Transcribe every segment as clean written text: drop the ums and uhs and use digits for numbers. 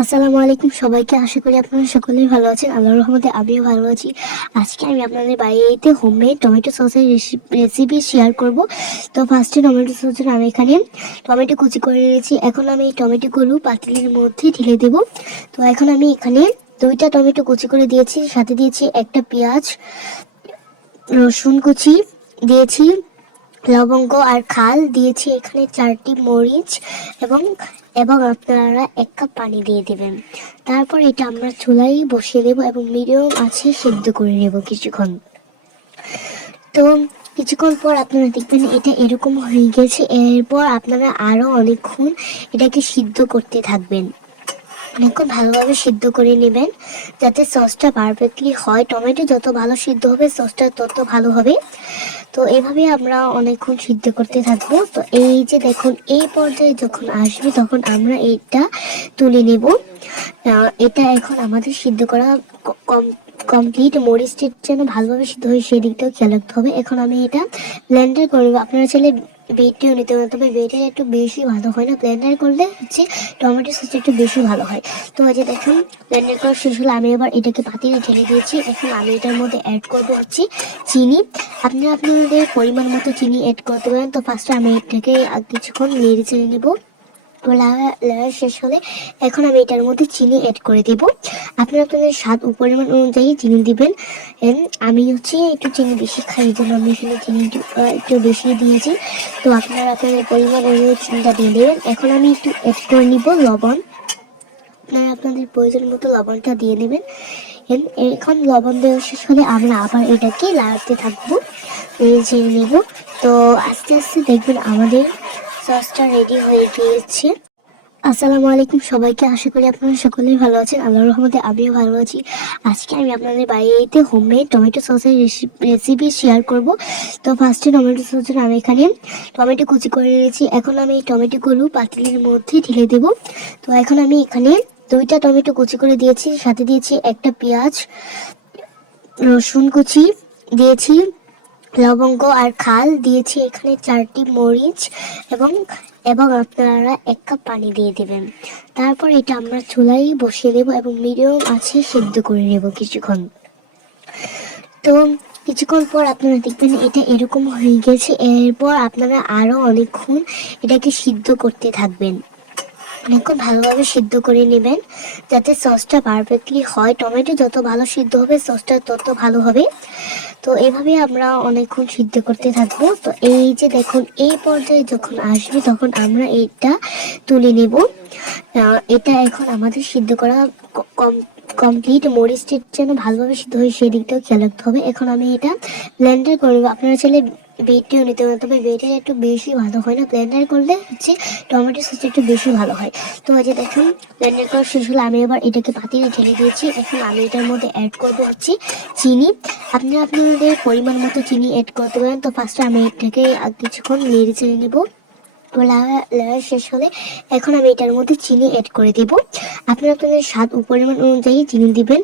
আসসালামু আলাইকুম সবাইকে। আশা করি আপনারা সকলেই ভালো আছেন। আল্লাহর রহমতে আমিও ভালো আছি। আজকে আমি আপনাদের বাড়িতে হোমমেড টমেটো সসের রেসিপি শেয়ার করব। তো ফার্স্টে টমেটো সসের জন্য আমি এখানে টমেটো কুচি করে নিয়েছি। এখন আমি এই টমেটোগুলো পাতিলের মধ্যে ঢেলে দেব। তো এখন আমি এখানে দুইটা টমেটো কুচি করে দিয়েছি, সাথে দিয়েছি একটা পেঁয়াজ, রসুন কুচি দিয়েছি, লবঙ্গ আর খাল দিয়েছি, এখানে 4টি মরিচ এবং এবং আপনারা 1 কাপ পানি দিয়ে দিবেন। তারপর এটা আমরা চুলায় বসিয়ে দেব এবং মিডিয়াম আছে সিদ্ধ করে নেব কিছুক্ষণ। তো কিছুক্ষণ পর আপনারা দেখবেন এটা এরকম হয়ে গেছে। এরপর আপনারা আরো অনেকক্ষণ এটাকে সিদ্ধ করতে থাকবেন, অনেকক্ষণ ভালোভাবে সিদ্ধ করে নেবেন যাতে সসটা পারফেক্টলি হয়। টমেটো যত ভালো সিদ্ধ হবে সসটা তত ভালো হবে। তো এভাবে আমরা অনেকক্ষণ সিদ্ধ করতে থাকবো। তো এই যে দেখুন, এই পর্যায়ে যখন আসবে তখন আমরা এটা তুলে নেব। এটা এখন আমাদের সিদ্ধ করা কমপ্লিট। মরিচটি যেন ভালোভাবে সিদ্ধ হয় সেদিকটাও খেয়াল রাখতে হবে। এখন আমি এটা ব্লেন্ডার করবো। আপনারা চাইলে বেটেও নিতে পারেন, তবে বেটে একটু বেশি ভালো হয় না, ব্লেন্ডার করলে হচ্ছে টমেটো সসটা একটু বেশি ভালো হয়। তো এই যে দেখুন, ব্লেন্ডার করা শেষ হলে আমি এবার এটাকে পাতিলে ঢেলে দিয়েছি। এখন আমি এটার মধ্যে অ্যাড করবো হচ্ছে চিনি। আপনারা আপনাদের পরিমাণ মতো চিনি অ্যাড করতে পারেন। তো ফার্স্টে আমি এটাকে কিছুক্ষণ নেড়ে চেড়ে নেবো। লেয়ার শেষ হলে এখন আমি এটার মধ্যে চিনি অ্যাড করে দেব। আপনারা আপনাদের স্বাদ ও পরিমাণ অনুযায়ী চিনি দিবেন। আমি হচ্ছে একটু চিনি বেশি খাই, এই জন্য আমি এখানে চিনি একটু বেশি দিয়েছি। তো আপনারা আপনাদের পরিমাণ অনুযায়ী চিনিটা দিয়ে দেবেন। এখন আমি একটু অ্যাড করে নিব লবণ। আপনারা আপনাদের প্রয়োজন মতো লবণটা দিয়ে নেবেন। এখন লবণ দেওয়া শেষ হলে আমরা আবার এটাকে লাড়তে থাকবো, ঝেড়ে নেব। তো আস্তে আস্তে দেখবেন আমাদের সসটা রেডি হয়ে গিয়েছে। আসসালামু আলাইকুম সবাইকে। আশা করি আপনারা সকলেই ভালো আছেন। আল্লাহর রহমতে আমিও ভালো আছি। আজকে আমি আপনাদের বাড়িতে হোমমেড টমেটো সসের রেসিপি শেয়ার করব। তো ফার্স্টে টমেটো সসের জন্য আমি এখানে টমেটো কুচি করে নিয়েছি। এখন আমি এই টমেটোগুলো পাতিলের মধ্যে ঢেলে দেব। তো এখন আমি এখানে দুইটা টমেটো কুচি করে দিয়েছি, সাথে দিয়েছি একটা পেঁয়াজ, রসুন কুচি দিয়েছি, লবঙ্গ আর খাল দিয়েছি, এখানে 4টি মরিচ এবং এবং আপনারা 1 কাপ পানি দিয়ে দিবেন। তারপর এটা আমরা চুলায় বসিয়ে দেব এবং মিডিয়াম আছে সিদ্ধ করে নেব কিছুক্ষণ। তো কিছুক্ষণ পর আপনারা দেখবেন এটা এরকম হয়ে গেছে। এরপর আপনারা আরো অনেকক্ষণ এটাকে সিদ্ধ করতে থাকবেন, অনেকক্ষণ ভালোভাবে সিদ্ধ করে নেবেন যাতে সসটা পারফেক্টলি হয়। টমেটো যত ভালো সিদ্ধ হবে সসটা তত ভালো হবে। তো এভাবে আমরা অনেকক্ষণ সিদ্ধ করতে থাকবো। তো এই যে দেখুন, এই পর্যায়ে যখন আসবে তখন আমরা এটা তুলে নেব। এটা এখন আমাদের সিদ্ধ করা কমপ্লিট। মরিচটি যেন ভালোভাবে সিদ্ধ হয় সেদিকটাও খেয়াল রাখতে হবে। এখন আমি এটা ব্লেন্ডার করবো। আপনারা চাইলে বেটেও নিতে পারেন, তবে বেটে একটু বেশি ভালো হয় না, ব্লেন্ডার করলে হচ্ছে টমেটো সসটা একটু বেশি ভালো হয়। তো এই যে দেখুন, ব্লেন্ডার করা শেষ হলে আমি এবার এটাকে পাতিলে ঢেলে দিয়েছি। এখন আমি এটার মধ্যে অ্যাড করবো হচ্ছে চিনি। আপনারা আপনাদের পরিমাণ মতো চিনি অ্যাড করতে পারেন। তো ফার্স্টে আমি এটাকে কিছুক্ষণ নেড়ে চেড়ে নেবো। লেয়ার শেষ হলে এখন আমি এটার মধ্যে চিনি অ্যাড করে দেব। আপনারা আপনাদের স্বাদ ও পরিমাণ অনুযায়ী চিনি দিবেন।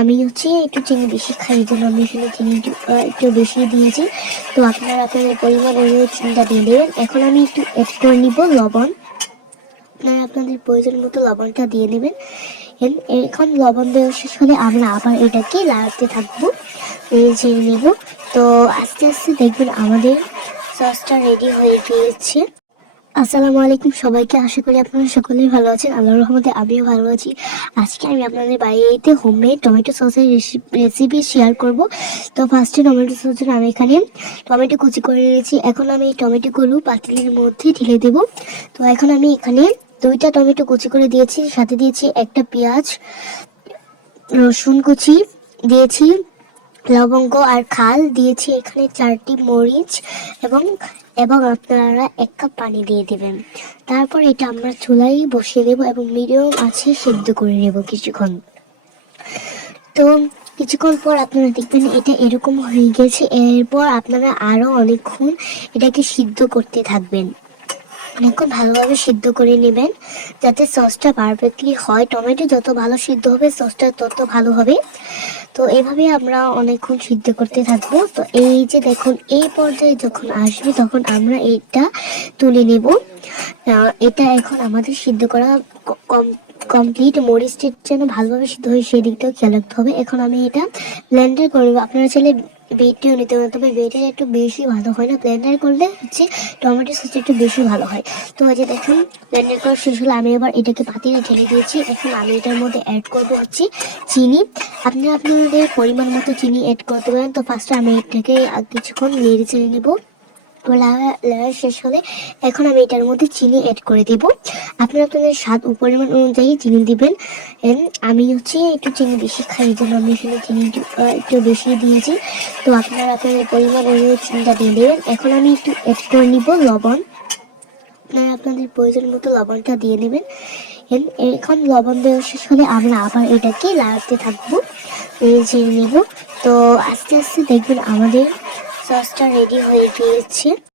আমি হচ্ছে একটু চিনি বেশি খাই, এই জন্য আমি এখানে চিনি একটু বেশি দিয়েছি। তো আপনারা আপনাদের পরিমাণ অনুযায়ী চিনিটা দিয়ে দেবেন। এখন আমি একটু অ্যাড করে নিব লবণ। আপনারা আপনাদের প্রয়োজন মতো লবণটা দিয়ে নেবেন। এখন লবণ দেওয়া শেষ হলে আমরা আবার এটাকে লাড়তে থাকবো, ঝেড়ে নেব। তো আস্তে আস্তে দেখবেন আমাদের সসটা রেডি হয়ে গিয়েছে। আসসালামু আলাইকুম সবাইকে। আশা করি আপনারা সকলেই ভালো আছেন। আল্লাহর রহমতে আমিও ভালো আছি। আজকে আমি আপনাদের বাড়িতে হোমমেড টমেটো সসের রেসিপি শেয়ার করব। তো ফার্স্টে টমেটো সসের জন্য আমি এখানে টমেটো কুচি করে নিয়েছি। এখন আমি এই টমেটোগুলো পাতিলের মধ্যে ঢেলে দেব। তো এখন আমি এখানে দুইটা টমেটো কুচি করে দিয়েছি, সাথে দিয়েছি একটা পেঁয়াজ, রসুন কুচি দিয়েছি, লবঙ্গ আর খাল দিয়েছি, এখানে 4টি মরিচ এবং এবং আপনারা 1 কাপ পানি দিয়ে দিবেন। তারপর এটা আমরা চুলায় বসিয়ে দেব এবং মিডিয়াম আছে সিদ্ধ করে নেব কিছুক্ষণ। তো কিছুক্ষণ পর আপনারা দেখবেন এটা এরকম হয়ে গেছে। এরপর আপনারা আরো অনেকক্ষণ এটাকে সিদ্ধ করতে থাকবেন, অনেকক্ষণ ভালোভাবে সিদ্ধ করে নেবেন যাতে সসটা পারফেক্টলি হয়। টমেটো যত ভালো সিদ্ধ হবে সসটা তত ভালো হবে। তো এভাবে আমরা অনেকক্ষণ সিদ্ধ করতে থাকবো। তো এই যে দেখুন, এই পর্যায়ে যখন আসবে তখন আমরা এটা তুলে নেব। এটা এখন আমাদের সিদ্ধ করা কমপ্লিট, মরিচটা যেন ভালোভাবে সিদ্ধ হয় সেই দিকটাও খেয়াল রাখতে হবে। এখন আমি এটা ব্লেন্ডার করে নেবো। আপনারা চাইলে বেটেও নিতে পারেন, তবে বেটে একটু বেশি ভালো হয় না, ব্লেন্ডার করলে হচ্ছে টমেটো সসটা একটু বেশি ভালো হয়। তো এই যে দেখুন ব্লেন্ডার করা শেষ হলে আমি এবার এটাকে পাতিলে ঢেলে দিয়েছি। এখন আমি এটার মধ্যে অ্যাড করবো হচ্ছে চিনি। আপনারা আপনাদের পরিমাণ মতো চিনি অ্যাড করতে পারেন। তো ফার্স্টে আমি এটাকে কিছুক্ষণ নেড়ে চেড়ে নেবো। লেয়ার শেষ হলে এখন আমি এটার মধ্যে চিনি অ্যাড করে দেব। আপনারা আপনাদের স্বাদ ও পরিমাণ অনুযায়ী চিনি দিবেন। আমি হচ্ছে একটু চিনি বেশি খাই, এই জন্য আমি এখানে চিনি একটু বেশি দিয়েছি। তো আপনারা আপনাদের পরিমাণ অনুযায়ী চিনিটা দিয়ে দেবেন। এখন আমি একটু অ্যাড করে নিব লবণ। আপনারা আপনাদের প্রয়োজন মতো লবণটা দিয়ে নেবেন। এখন লবণ দেওয়া শেষ হলে আমরা আবার এটাকে লাড়তে থাকবো, ছেড়ে নেব। তো আস্তে আস্তে দেখবেন আমাদের সসটা রেডি হয়ে গিয়েছে।